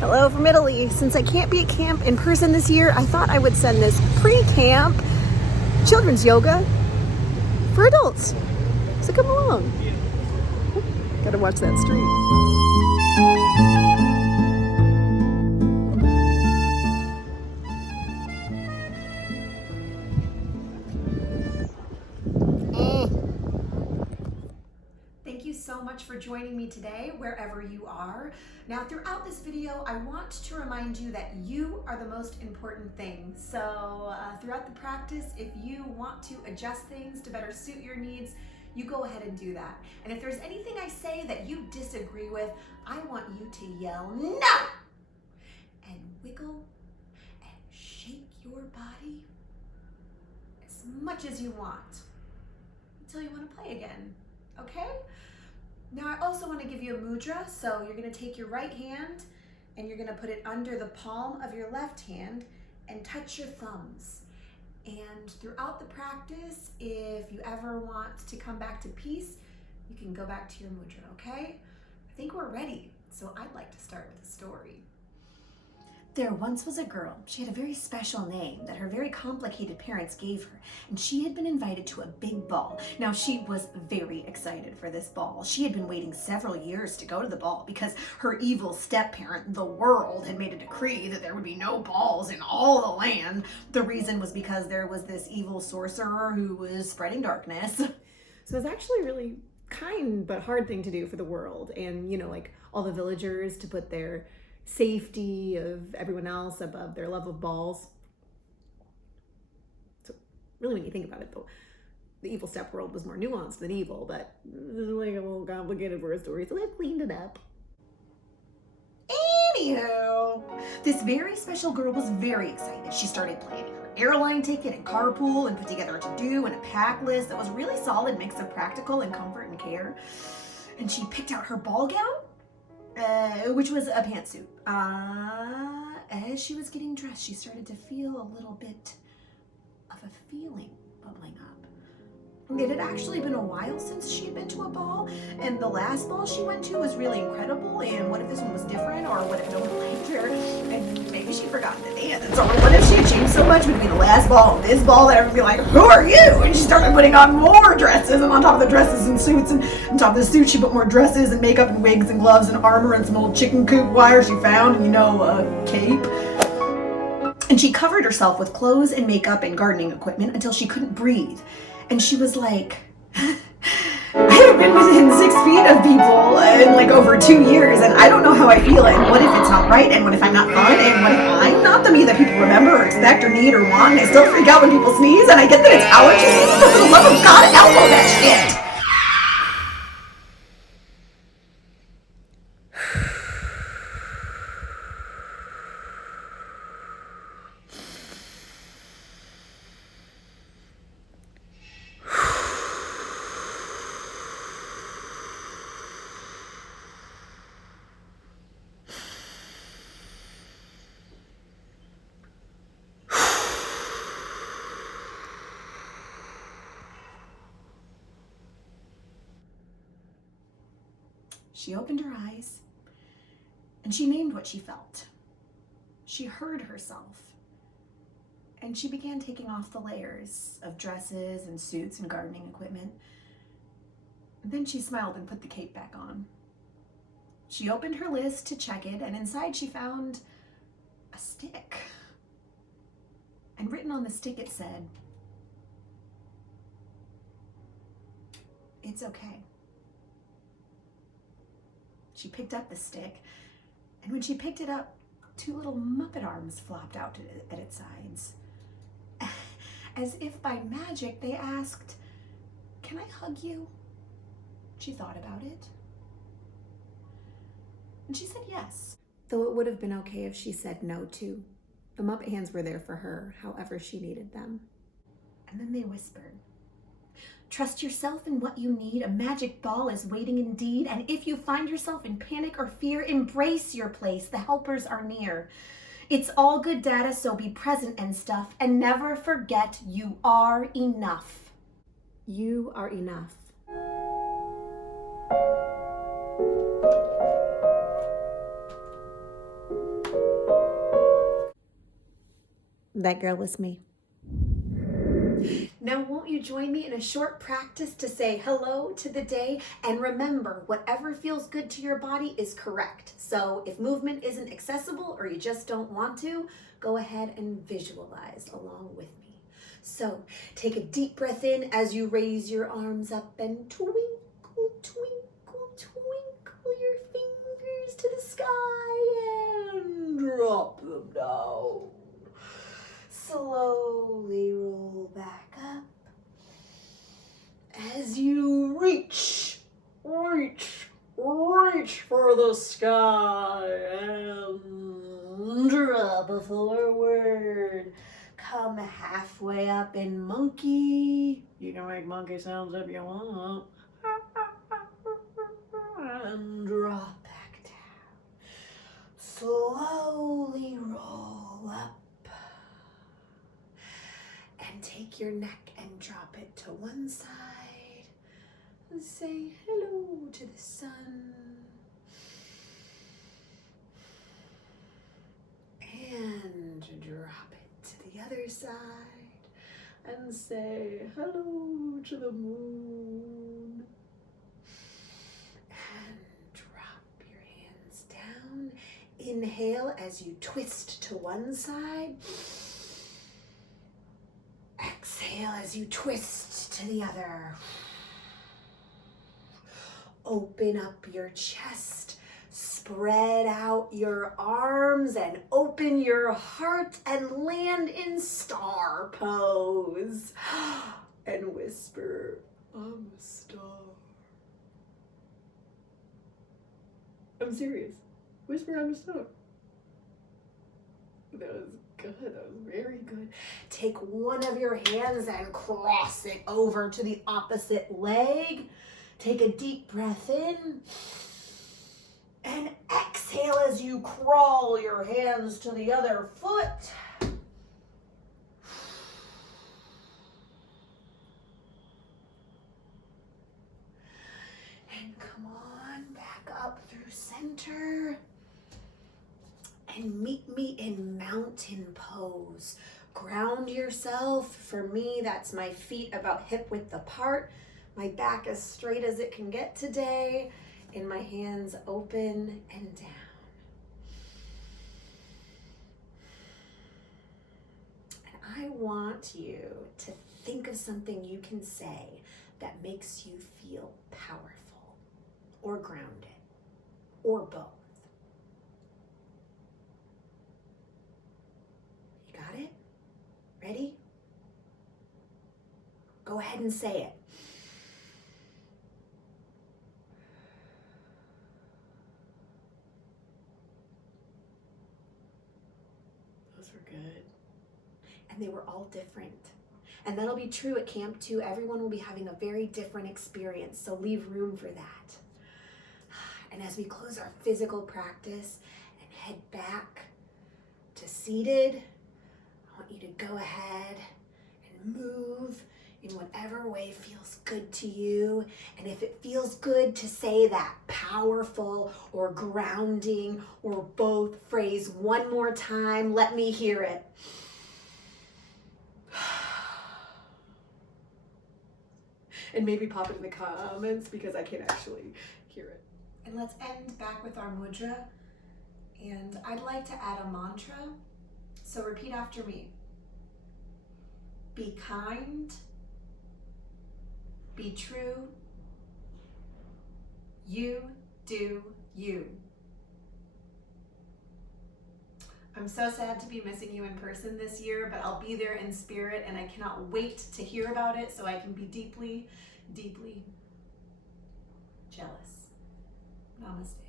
Hello from Italy. Since I can't be at camp in person this year, I thought I would send this pre-camp children's yoga for adults. So come along. Gotta watch that street. Thank you so much for joining me today, wherever you are. Now, throughout this video, I want to remind you that you are the most important thing. So throughout the practice, if you want to adjust things to better suit your needs, you go ahead and do that. And if there's anything I say that you disagree with, I want you to yell no and wiggle and shake your body as much as you want until you want to play again, okay? Now I also want to give you a mudra, so you're going to take your right hand and you're going to put it under the palm of your left hand and touch your thumbs. And throughout the practice, if you ever want to come back to peace, you can go back to your mudra, okay? I think we're ready, so I'd like to start with a story. There once was a girl. She had a very special name that her very complicated parents gave her, and she had been invited to a big ball. Now, she was very excited for this ball. She had been waiting several years to go to the ball because her evil step-parent, the world, had made a decree that there would be no balls in all the land. The reason was because there was this evil sorcerer who was spreading darkness. So it's actually really kind but hard thing to do for the world, and like all the villagers to put their safety of everyone else above their love of balls. So really, when you think about it, though, the evil step world was more nuanced than evil, but it's like a little complicated for a story, so they've cleaned it up. Anywho, this very special girl was very excited. She started planning her airline ticket and carpool and put together a to-do and a pack list that was a really solid mix of practical and comfort and care. And she picked out her ball gown, which was a pantsuit. As she was getting dressed, she started to feel a little bit of a feeling bubbling up. It had actually been a while since she had been to a ball, and the last ball she went to was really incredible, and what if this one was different, or what if no one liked her, and maybe she'd forgotten to dance, or what if she had changed so much between the last ball and this ball that everyone would be like, who are you? And she started putting on more dresses, and on top of the dresses and suits, and on top of the suits she put more dresses and makeup and wigs and gloves and armor and some old chicken coop wire she found, and a cape. And she covered herself with clothes and makeup and gardening equipment until she couldn't breathe. And she was like, I have been within 6 feet of people in over 2 years, and I don't know how I feel, and what if it's not right, and what if I'm not fun, and what if I'm not the me that people remember or expect or need or want, and I still freak out when people sneeze, and I get that it's allergies, but for the love of God, elbow that shit! She opened her eyes, and she named what she felt. She heard herself, and she began taking off the layers of dresses and suits and gardening equipment. And then she smiled and put the cape back on. She opened her list to check it, and inside she found a stick. And written on the stick it said, "It's okay." She picked up the stick, and when she picked it up, 2 little Muppet arms flopped out at its sides. As if by magic, they asked, "Can I hug you?" She thought about it, and she said yes. Though it would have been okay if she said no, too. The Muppet hands were there for her, however she needed them. And then they whispered, "Trust yourself in what you need. A magic ball is waiting indeed. And if you find yourself in panic or fear, embrace your place. The helpers are near. It's all good data, so be present and stuff. And never forget you are enough." You are enough. That girl was me. Now, won't you join me in a short practice to say hello to the day? And remember, whatever feels good to your body is correct. So if movement isn't accessible or you just don't want to, go ahead and visualize along with me. So take a deep breath in as you raise your arms up and twinkle, twinkle, twinkle your fingers to the sky and drop them down. Slowly roll back up as you reach for the sky and drop forward. Come halfway up in monkey. You can make monkey sounds if you want. And drop back down. Slowly roll up. And take your neck and drop it to one side. And say hello to the sun. And drop it to the other side. And say hello to the moon. And drop your hands down. Inhale as you twist to one side. Exhale as you twist to the other. Open up your chest, spread out your arms and open your heart and land in star pose. And whisper, I'm a star. I'm serious. Whisper, I'm a star. That was good. That was very good. Take one of your hands and cross it over to the opposite leg. Take a deep breath in. And exhale as you crawl your hands to the other foot. And come on back up through center. And meet me in mountain pose. Ground yourself. For me, that's my feet about hip width apart. My back as straight as it can get today. And my hands open and down. And I want you to think of something you can say that makes you feel powerful or grounded or both. Got it? Ready? Go ahead and say it. Those were good. And they were all different. And that'll be true at camp too. Everyone will be having a very different experience, so leave room for that. And as we close our physical practice and head back to seated, I want you to go ahead and move in whatever way feels good to you. And if it feels good to say that powerful or grounding or both phrase one more time, let me hear it. And maybe pop it in the comments because I can't actually hear it. And let's end back with our mudra. And I'd like to add a mantra. So repeat after me. Be kind. Be true. You do you. I'm so sad to be missing you in person this year, but I'll be there in spirit, and I cannot wait to hear about it so I can be deeply, deeply jealous. Namaste.